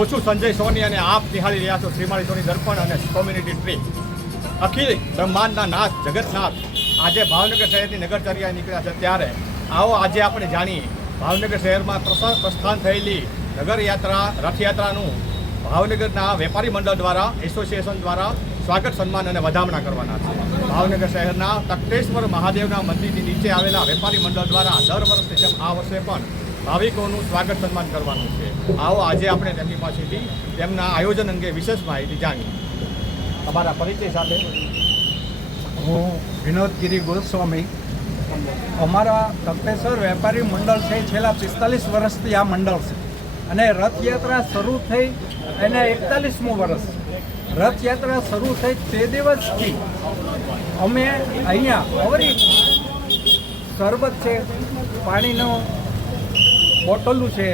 હું છું સંજય સોની અને આપ નિહાળી રહ્યા છો શ્રીમાળી સોની દર્પણ અને કોમ્યુનિટી ટ્રી. અખિલ બ્રહ્માંડના નાથ જગતનાથ આજે ભાવનગર શહેરની નગરચર્યાએ નીકળ્યા છે, ત્યારે આવો આજે આપણે જાણીએ ભાવનગર શહેરમાં પ્રસ્થાન થયેલી નગરયાત્રા રથયાત્રાનું ભાવનગરના વેપારી મંડળ દ્વારા એસોસિએશન દ્વારા સ્વાગત સન્માન અને વધામણા કરવાના છે. ભાવનગર શહેરના તખતેશ્વર મહાદેવના મંદિરની નીચે આવેલા વેપારી મંડળ દ્વારા દર વર્ષની જેમ આ વર્ષે પણ ભાવિકોનું સ્વાગત સન્માન કરવાનું છે. આવો આજે આપણે તેમની પાસેથી તેમના આયોજન અંગે વિશેષ માહિતી જાણીએ. તમારા પરિચય સાથે. હું વિનોદગીરી ગોસ્વામી. અમારા તખતેશ્વર વેપારી મંડળ છે, છેલ્લા 45 વર્ષથી આ મંડળ છે અને રથયાત્રા શરૂ થઈ એને 41મું વર્ષ. રથયાત્રા શરૂ થઈ તે દિવસથી અમે અહીંયા અવરી શરબત છે, પાણીનું બોટલું છે,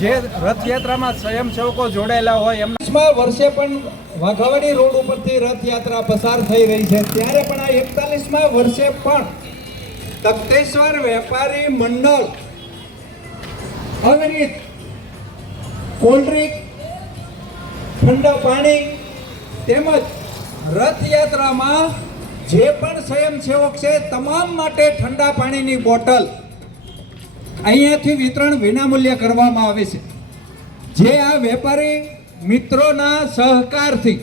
જે રથયાત્રામાં સ્વયંસેવકો જોડાયેલા હોય એમના વર્ષે પણ વાઘાવાડી રોડ ઉપરથી રથયાત્રા પસાર થઈ રહી છે, ત્યારે પણ આ 41મા વર્ષે પણ તખતેશ્વર વેપારી મંડળ અવિરત કોલ્ડ્રિંક, ઠંડા પાણી તેમજ રથયાત્રામાં જે પણ સ્વયંસેવક છે તમામ માટે ઠંડા પાણીની બોટલ અહીંયાથી વિતરણ વિનામૂલ્યે કરવામાં આવે છે. જે આ વેપારી મિત્રોના સહકારથી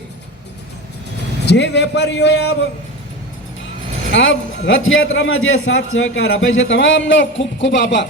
જે વેપારીઓએ આ રથયાત્રામાં જે સાથ સહકાર આપે છે તમામનો ખૂબ ખૂબ આભાર.